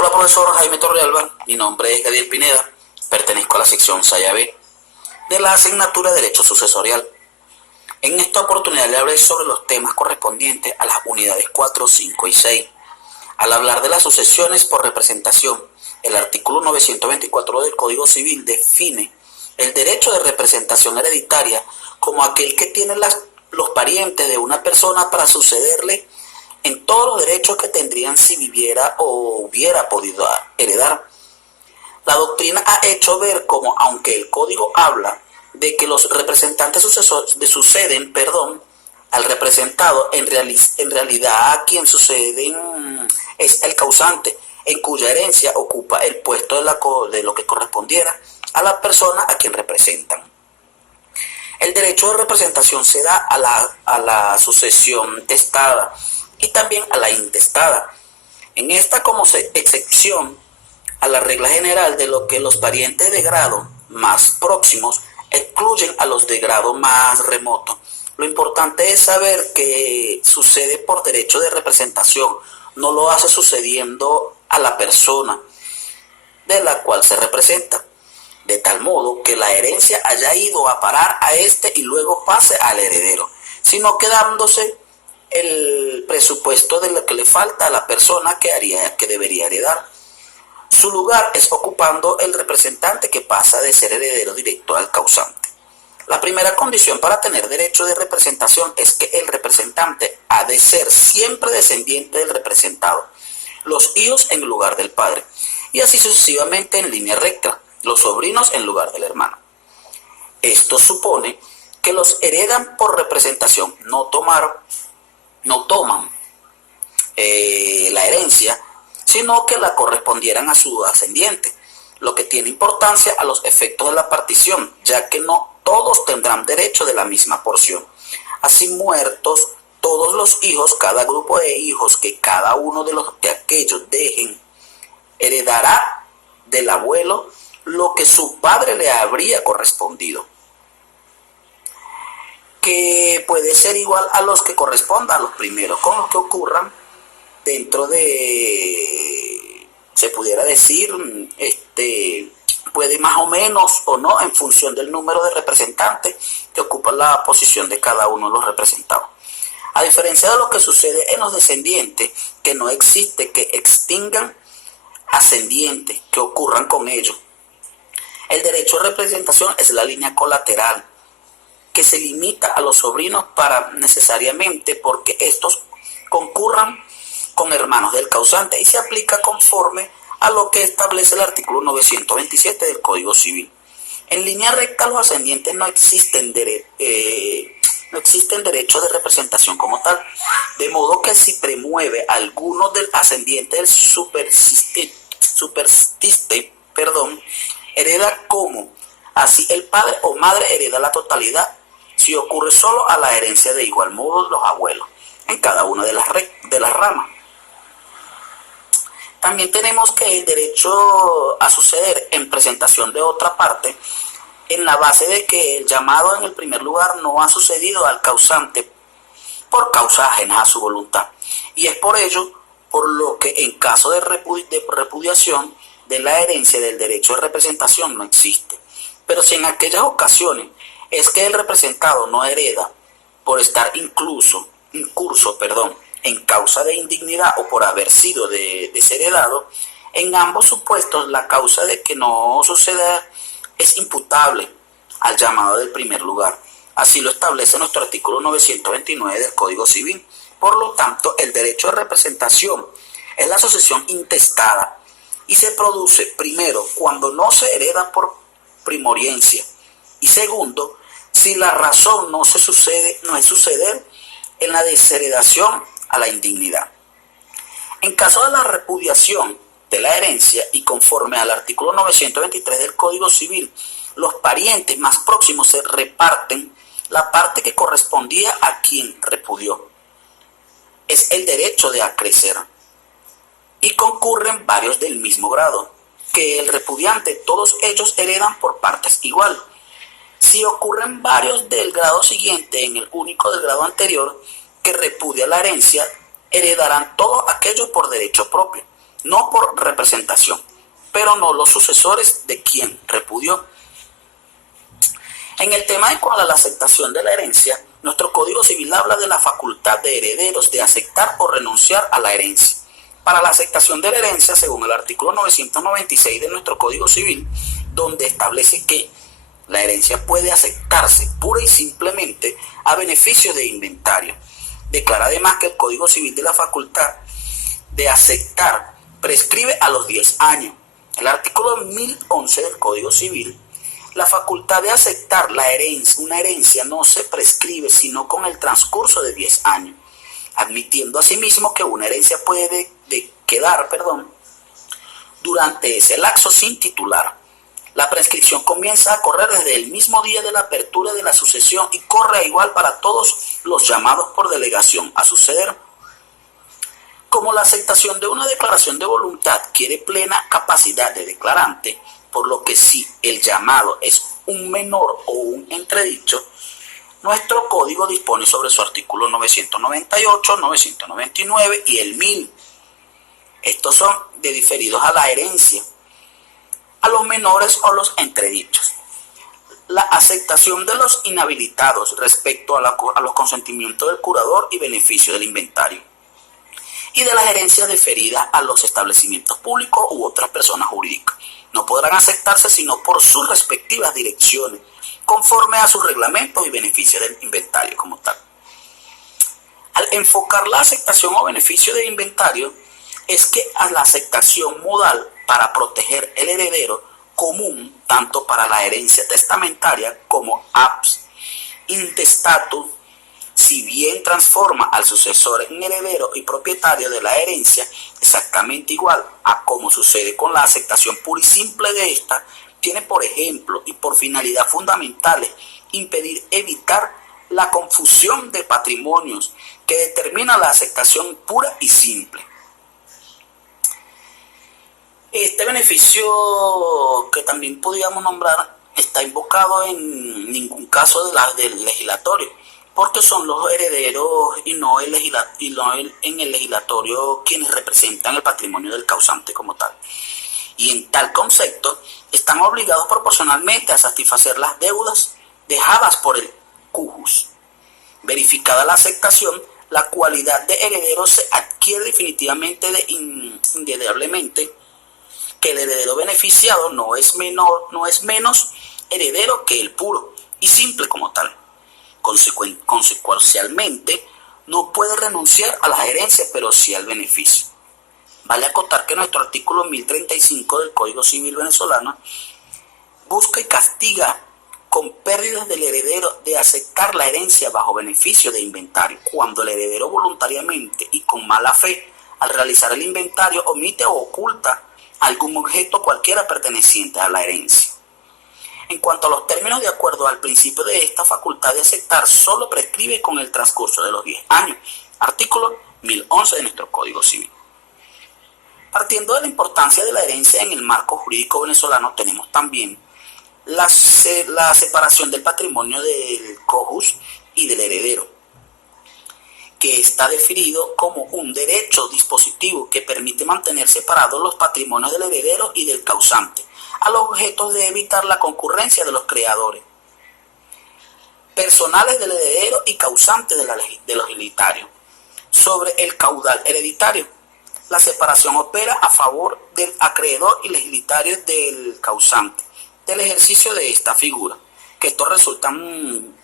Hola profesor Jaime Torrealba, mi nombre es Gadiel Pineda, pertenezco a la sección Saya B de la asignatura Derecho Sucesorial. En esta oportunidad le hablaré sobre los temas correspondientes a las unidades 4, 5 y 6. Al hablar de las sucesiones por representación, el artículo 924 del Código Civil define el derecho de representación hereditaria como aquel que tienen los parientes de una persona para sucederle en todos los derechos que tendrían si viviera o hubiera podido heredar. La doctrina ha hecho ver como, aunque el código habla de que los representantes suceden al representado, en realidad a quien suceden es el causante, en cuya herencia ocupa el puesto de lo que correspondiera a la persona a quien representan. El derecho de representación se da a la sucesión testada y también a la intestada. En esta como excepción a la regla general de lo que los parientes de grado más próximos excluyen a los de grado más remoto. Lo importante es saber que sucede por derecho de representación, no lo hace sucediendo a la persona de la cual se representa, de tal modo que la herencia haya ido a parar a este y luego pase al heredero, sino quedándose el presupuesto de lo que le falta a la persona que debería heredar. Su lugar es ocupando el representante que pasa de ser heredero directo al causante. La primera condición para tener derecho de representación es que el representante ha de ser siempre descendiente del representado, los hijos en lugar del padre, y así sucesivamente en línea recta, los sobrinos en lugar del hermano. Esto supone que los heredan por representación no toman la herencia, sino que la correspondieran a su ascendiente, lo que tiene importancia a los efectos de la partición, ya que no todos tendrán derecho de la misma porción. Así muertos todos los hijos, cada grupo de hijos que cada uno de aquellos dejen, heredará del abuelo lo que su padre le habría correspondido, que puede ser igual a los que corresponda a los primeros, con los que ocurran dentro de, se pudiera decir, puede más o menos o no en función del número de representantes que ocupan la posición de cada uno de los representados. A diferencia de lo que sucede en los descendientes, que no existe que extingan ascendientes que ocurran con ellos. El derecho de representación es la línea colateral que se limita a los sobrinos para necesariamente porque estos concurran con hermanos del causante y se aplica conforme a lo que establece el artículo 927 del Código Civil. En línea recta los ascendientes no existen derechos de representación como tal, de modo que si premueve alguno del ascendiente del superstite, hereda como, así el padre o madre hereda la totalidad, si ocurre solo a la herencia de igual modo los abuelos, en cada una de las ramas. También tenemos que el derecho a suceder en presentación de otra parte, en la base de que el llamado en el primer lugar no ha sucedido al causante por causas ajenas a su voluntad, y es por ello por lo que en caso de repudiación de la herencia del derecho de representación no existe. Pero si en aquellas ocasiones es que el representado no hereda por estar incurso, en causa de indignidad o por haber sido desheredado, en ambos supuestos la causa de que no suceda es imputable al llamado del primer lugar. Así lo establece nuestro artículo 929 del Código Civil. Por lo tanto, el derecho de representación es la sucesión intestada y se produce primero cuando no se hereda por primoriencia y segundo si la razón no es suceder en la desheredación a la indignidad. En caso de la repudiación de la herencia y conforme al artículo 923 del Código Civil, los parientes más próximos se reparten la parte que correspondía a quien repudió. Es el derecho de acrecer y concurren varios del mismo grado, que el repudiante, todos ellos heredan por partes igual. Si ocurren varios del grado siguiente en el único del grado anterior que repudia la herencia, heredarán todos aquellos por derecho propio. no por representación, pero no los sucesores de quien repudió. En el tema de cuál a la aceptación de la herencia, nuestro Código Civil habla de la facultad de herederos de aceptar o renunciar a la herencia. Para la aceptación de la herencia, según el artículo 996 de nuestro Código Civil, donde establece que la herencia puede aceptarse pura y simplemente a beneficio de inventario. Declara además que el Código Civil de la facultad de aceptar prescribe a los 10 años. El artículo 1011 del Código Civil, la facultad de aceptar una herencia no se prescribe sino con el transcurso de 10 años, admitiendo asimismo que una herencia puede quedar durante ese lapso sin titular. La prescripción comienza a correr desde el mismo día de la apertura de la sucesión y corre igual para todos los llamados por delegación a suceder. Como la aceptación de una declaración de voluntad quiere plena capacidad de declarante, por lo que si el llamado es un menor o un entredicho, nuestro código dispone sobre su artículo 998, 999 y el 1000. Estos son de diferidos a la herencia, a los menores o los entredichos. La aceptación de los inhabilitados respecto a los consentimientos del curador y beneficio del inventario, y de las herencias deferidas a los establecimientos públicos u otras personas jurídicas. No podrán aceptarse sino por sus respectivas direcciones, conforme a sus reglamentos y beneficios del inventario como tal. Al enfocar la aceptación o beneficio del inventario, es que a la aceptación modal para proteger el heredero común, tanto para la herencia testamentaria como apps intestatus, si bien transforma al sucesor en heredero y propietario de la herencia, exactamente igual a como sucede con la aceptación pura y simple de esta, tiene por ejemplo y por finalidad fundamentales evitar la confusión de patrimonios que determina la aceptación pura y simple. Este beneficio que también podríamos nombrar está invocado en ningún caso del legislatorio, porque son los herederos y no en el legislatorio quienes representan el patrimonio del causante como tal. Y en tal concepto están obligados proporcionalmente a satisfacer las deudas dejadas por el cujus. Verificada la aceptación, la cualidad de heredero se adquiere definitivamente indudablemente que el heredero beneficiado no es menos heredero que el puro y simple como tal. Consecuencialmente, no puede renunciar a las herencias, pero sí al beneficio. Vale acotar que nuestro artículo 1035 del Código Civil venezolano busca y castiga con pérdidas del heredero de aceptar la herencia bajo beneficio de inventario, cuando el heredero voluntariamente y con mala fe, al realizar el inventario, omite o oculta algún objeto cualquiera perteneciente a la herencia. En cuanto a los términos, de acuerdo al principio de esta facultad de aceptar, solo prescribe con el transcurso de los 10 años. Artículo 1011 de nuestro Código Civil. Partiendo de la importancia de la herencia en el marco jurídico venezolano, tenemos también la separación del patrimonio del cojus y del heredero, que está definido como un derecho dispositivo que permite mantener separados los patrimonios del heredero y del causante, a los objetos de evitar la concurrencia de los creadores personales del heredero y causante de los hereditarios. Sobre el caudal hereditario, la separación opera a favor del acreedor y legislatario del causante del ejercicio de esta figura, que estos resultan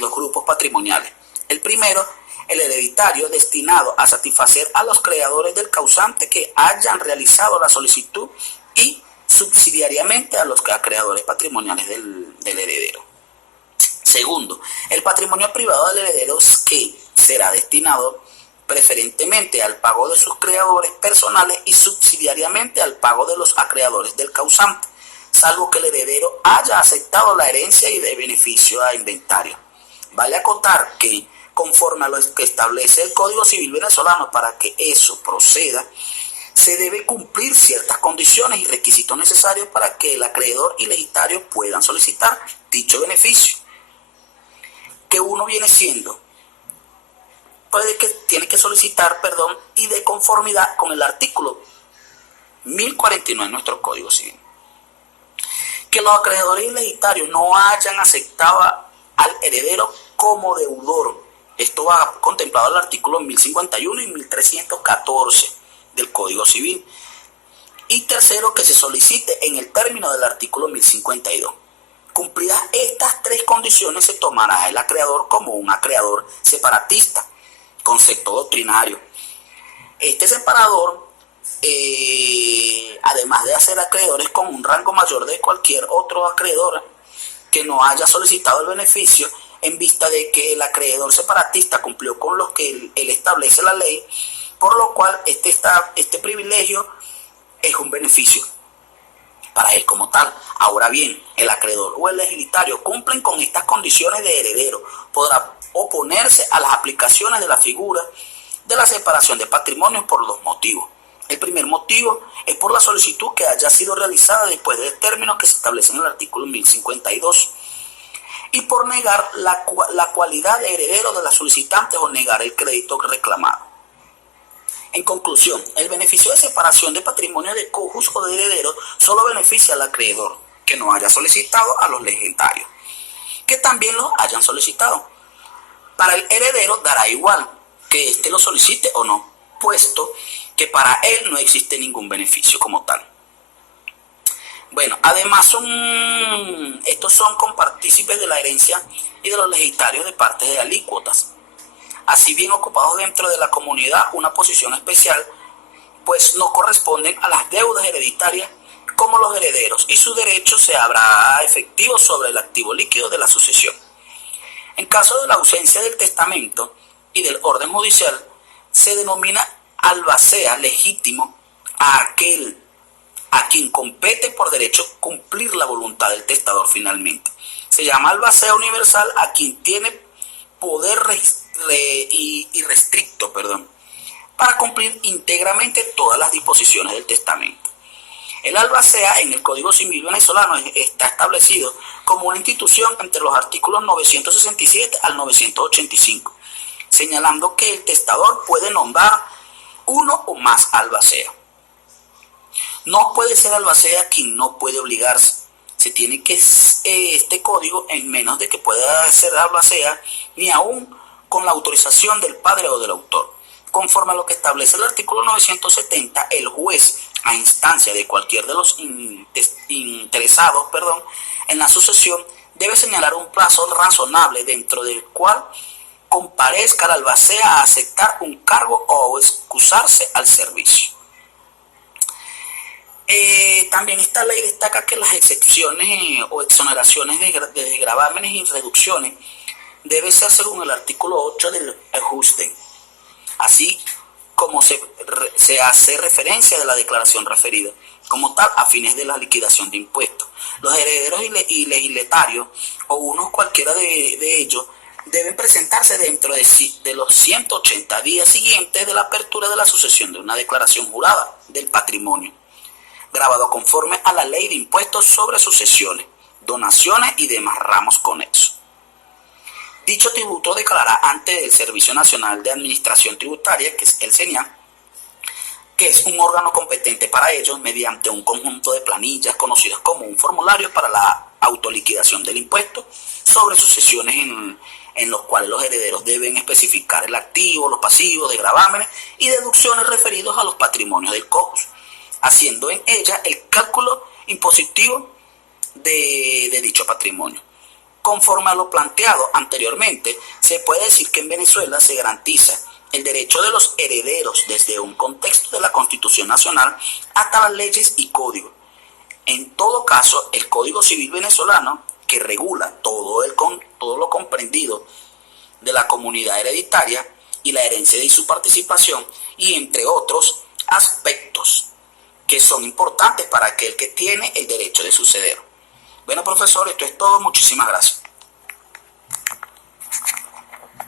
los grupos patrimoniales. El primero, el hereditario, destinado a satisfacer a los creadores del causante que hayan realizado la solicitud, y subsidiariamente a los acreedores patrimoniales del heredero. Segundo, el patrimonio privado del heredero, que será destinado preferentemente al pago de sus creadores personales y subsidiariamente al pago de los acreedores del causante, salvo que el heredero haya aceptado la herencia y de beneficio a inventario. Vale acotar que, conforme a lo que establece el Código Civil venezolano, para que eso proceda, se debe cumplir ciertas condiciones y requisitos necesarios para que el acreedor y legislatario puedan solicitar dicho beneficio, que uno viene siendo, tiene que solicitar, y de conformidad con el artículo 1049 en nuestro Código Civil. Que los acreedores ilegitarios no hayan aceptado al heredero como deudor. Esto va contemplado en el artículo 1051 y 1314 del Código Civil. Y tercero, que se solicite en el término del artículo 1052. Cumplidas estas tres condiciones, se tomará el acreedor como un acreedor separatista, concepto doctrinario. Este separador, además de hacer acreedores con un rango mayor de cualquier otro acreedor que no haya solicitado el beneficio, en vista de que el acreedor separatista cumplió con los que él establece la ley, por lo cual este privilegio es un beneficio para él como tal. Ahora bien, el acreedor o el legislatario cumplen con estas condiciones de heredero, podrá oponerse a las aplicaciones de la figura de la separación de patrimonios por dos motivos. El primer motivo es por la solicitud que haya sido realizada después del término que se establece en el artículo 1052 y por negar la cualidad de heredero de la solicitante o negar el crédito reclamado. En conclusión, el beneficio de separación de patrimonio de cojus o de heredero solo beneficia al acreedor que no haya solicitado a los legatarios, que también los hayan solicitado. Para el heredero dará igual que éste lo solicite o no, puesto que para él no existe ningún beneficio como tal. Bueno, además estos son compartícipes de la herencia y de los legatarios de partes de alícuotas, así bien ocupados dentro de la comunidad una posición especial, pues no corresponden a las deudas hereditarias como los herederos, y su derecho se habrá efectivo sobre el activo líquido de la sucesión. En caso de la ausencia del testamento y del orden judicial, se denomina albacea legítimo a quien compete por derecho cumplir la voluntad del testador finalmente. Se llama albacea universal a quien tiene poder irrestricto, para cumplir íntegramente todas las disposiciones del testamento. El albacea en el Código Civil venezolano está establecido como una institución entre los artículos 967 al 985, señalando que el testador puede nombrar uno o más albacea. No puede ser albacea quien no puede obligarse. Se tiene que este código en menos de que pueda ser albacea, ni aún con la autorización del padre o del autor. Conforme a lo que establece el artículo 970, el juez, a instancia de cualquier de los interesados en la sucesión, debe señalar un plazo razonable dentro del cual comparezca el albacea a aceptar un cargo o excusarse al servicio. También esta ley destaca que las excepciones o exoneraciones de gravámenes y reducciones debe ser según el artículo 8 del ajuste, así como se hace referencia de la declaración referida, como tal a fines de la liquidación de impuestos. Los herederos y legislatarios, o unos cualquiera de ellos, deben presentarse dentro de los 180 días siguientes de la apertura de la sucesión de una declaración jurada del patrimonio, grabado conforme a la ley de impuestos sobre sucesiones, donaciones y demás ramos conexos. Dicho tributo declarará ante el Servicio Nacional de Administración Tributaria, que es el SENIA, que es un órgano competente para ellos, mediante un conjunto de planillas conocidas como un formulario para la autoliquidación del impuesto sobre sucesiones en los cuales los herederos deben especificar el activo, los pasivos de gravámenes y deducciones referidos a los patrimonios del cojus, haciendo en ella el cálculo impositivo de dicho patrimonio. Conforme a lo planteado anteriormente, se puede decir que en Venezuela se garantiza el derecho de los herederos desde un contexto de la Constitución Nacional hasta las leyes y códigos. En todo caso, el Código Civil venezolano, que regula todo lo comprendido de la comunidad hereditaria y la herencia y su participación, y entre otros aspectos que son importantes para aquel que tiene el derecho de suceder. Bueno, profesor, esto es todo. Muchísimas gracias.